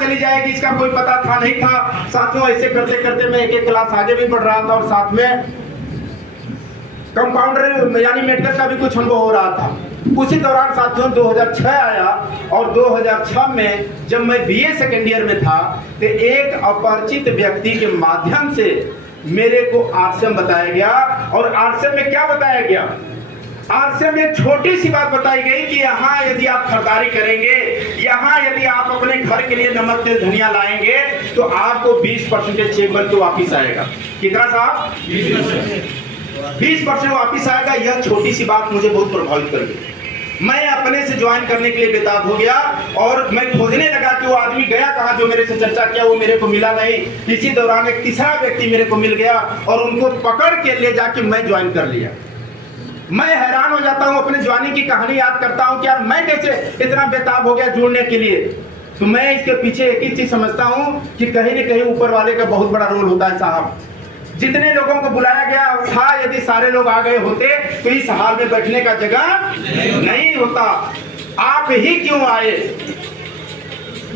चली जाएगी इसका कोई पता था नहीं था। साथियों ऐसे करते करते मैं एक क्लास आगे भी बढ़ रहा था और साथ में कंपाउंडर यानी मेडिकल का भी कुछ अनुभव हो रहा था। उसी दौरान साथियों 2006 आया और 2006 में जब मैं बीए सेकेंड ईयर में था तो एक अपरिचित व्यक्ति के माध्यम से मेरे को आरसीएम बताया गया। और आरसीएम में क्या बताया गया? आरसीएम में छोटी सी बात बताई गई कि यहाँ यदि आप खरीदारी करेंगे, यहाँ यदि आप अपने घर के लिए नमक तेल धनिया लाएंगे तो आपको 20% चेक बन के वापिस आएगा। कितना साहब? 20% वापिस आएगा। यह छोटी सी बात मुझे बहुत प्रभावित कर गई। मैं अपने से ज्वाइन करने के लिए बेताब हो गया और मैं खोजने लगा कि वो आदमी गया कहाँ जो मेरे से चर्चा किया, वो मेरे को मिला नहीं। इसी दौरान एक तीसरा व्यक्ति मेरे को मिल गया और उनको पकड़ के ले जाके मैं ज्वाइन कर लिया। मैं हैरान हो जाता हूँ, अपने ज्वाइनिंग की कहानी याद करता हूँ कि यार मैं कैसे इतना बेताब हो गया जुड़ने के लिए। तो मैं इसके पीछे एक ही चीज समझता हूँ कि कहीं न कहीं ऊपर वाले का बहुत बड़ा रोल होता है साहब। जितने लोगों को बुलाया गया था, यदि सारे लोग आ गए होते तो इस हाल में बैठने का जगह नहीं होता। आप ही क्यों आए?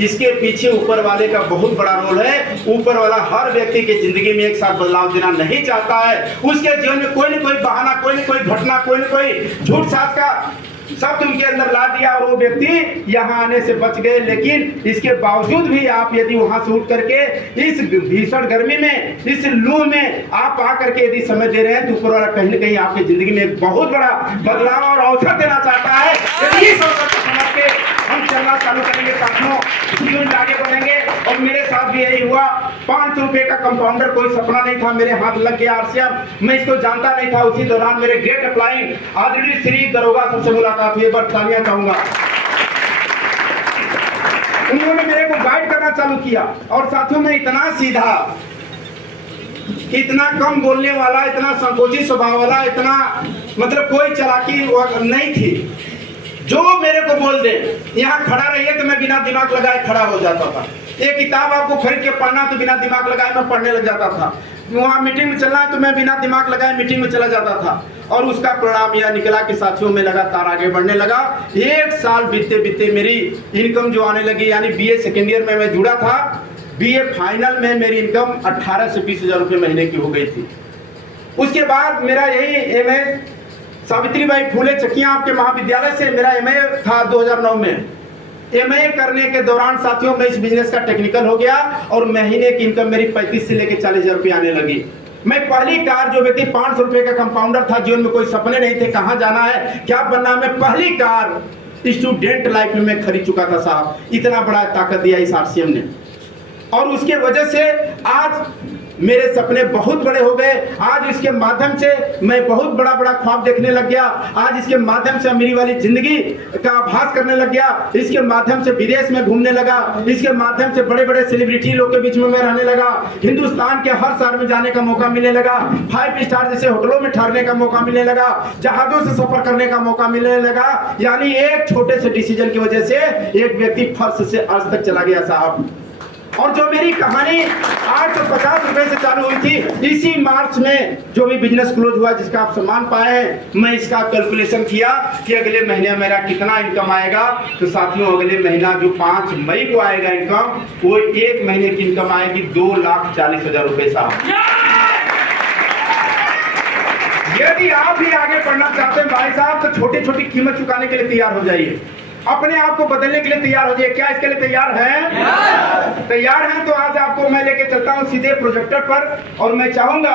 इसके पीछे ऊपर वाले का बहुत बड़ा रोल है। ऊपर वाला हर व्यक्ति की जिंदगी में एक साथ बदलाव देना नहीं चाहता है। उसके जीवन में कोई न कोई बहाना, कोई न कोई घटना, कोई न कोई झूठ साथ का शब्द उनके अंदर ला दिया और वो व्यक्ति यहाँ आने से बच गए। लेकिन इसके बावजूद भी आप यदि वहां से उठ करके इस भीषण गर्मी में, इस लू में आप आ करके यदि समय दे रहे हैं तो ऊपर वाला कहीं न कहीं आपकी जिंदगी में एक बहुत बड़ा बदलाव और अवसर देना चाहता है। यदि इस अवसर को समझ के हम चलना चालू करेंगे साथियों, जीवन में आगे बढ़ेंगे। और मेरे साथ भी यही हुआ। 500 रुपए का कंपाउंडर कोई सपना नहीं था, मेरे हाथ लग गया आरसीएम। मैं इसको जानता नहीं था। उसी दौरान मेरे ग्रेट अप्लाइंग आदरणीय श्री दरोगा सबसे मुलाकात हुई। तालियां चाहूंगा। उन्होंने मेरे को गाइड करना चालू किया और साथियों में इतना सीधा, इतना कम बोलने वाला, इतना संकोची स्वभाव वाला, इतना मतलब कोई चालाकी नहीं थी। जो मेरे को बोल दे यहाँ खड़ा रहिए तो मैं बिना दिमाग लगाए खड़ा हो जाता था। एक किताब आपको खरीद के पढ़ना तो बिना दिमाग लगाए मैं पढ़ने लग जाता था। वहाँ मीटिंग में चलना है तो मैं बिना दिमाग लगाए मीटिंग में चला जाता था। और उसका परिणाम यह निकला कि साथियों में लगातार आगे बढ़ने लगा। एक साल बीतते बीतते मेरी इनकम जो आने लगी, यानी बीए सेकेंड ईयर में मैं जुड़ा था, बीए फाइनल में मेरी इनकम 18 से 20 हजार रुपये महीने की हो गई थी। उसके बाद मेरा यही एमए सावित्रीबाई फूले चकिया आपके महाविद्यालय से मेरा एमए था 2009 में। एमए करने के दौरान साथियों में इस बिजनेस का टेक्निकल हो गया और महीने की इनकम मेरी 35 से लेकर 40 हजार रुपये आने लगी। मैं पहली कार, जो व्यक्ति 500 रुपए का कंपाउंडर था, जीवन में कोई सपने नहीं थे, कहाँ जाना है, क्या बनना, मैं पहली कार स्टूडेंट लाइफ में मैं खरीद चुका था साहब। इतना बड़ा ताकत दिया इस आरसीएम ने। और उसके वजह से आज मेरे सपने बहुत बड़े हो गए। आज इसके माध्यम से मैं बहुत बड़ा बड़ा ख्वाब देखने लग गया। आज इसके माध्यम से अमीरी वाली जिंदगी का आभास करने लग गया। इसके माध्यम से विदेश में घूमने लगा। इसके माध्यम से बड़े बड़े सेलिब्रिटी लोग के बीच में मैं रहने लगा। हिंदुस्तान के हर शहर में जाने का मौका मिलने लगा। 5 स्टार जैसे होटलों में ठहरने का मौका मिलने लगा। जहाजों से सफर करने का मौका मिलने लगा। यानी एक छोटे से डिसीजन की वजह से एक व्यक्ति फर्श से अर्श तक चला गया साहब। और जो मेरी कहानी 850 रुपए से चालू हुई थी, इसी मार्च में जो भी बिजनेस क्लोज हुआ जिसका आप सम्मान पाए हैं, मैं इसका कैलकुलेशन किया कि अगले महीने मेरा कितना इनकम आएगा। तो साथियों अगले महीना जो 5 मई को आएगा इनकम, वो 1 महीने की इनकम आएगी 2,40,000 रुपए साहब। यदि आप भी आगे बढ़ना चाहते हैं भाई साहब तो छोटी छोटी कीमत चुकाने के लिए तैयार हो जाइए। अपने आप को बदलने के लिए तैयार हो जाइए। क्या इसके लिए तैयार हैं? तैयार हैं तो आज आपको मैं लेके चलता हूं सीधे प्रोजेक्टर पर और मैं चाहूंगा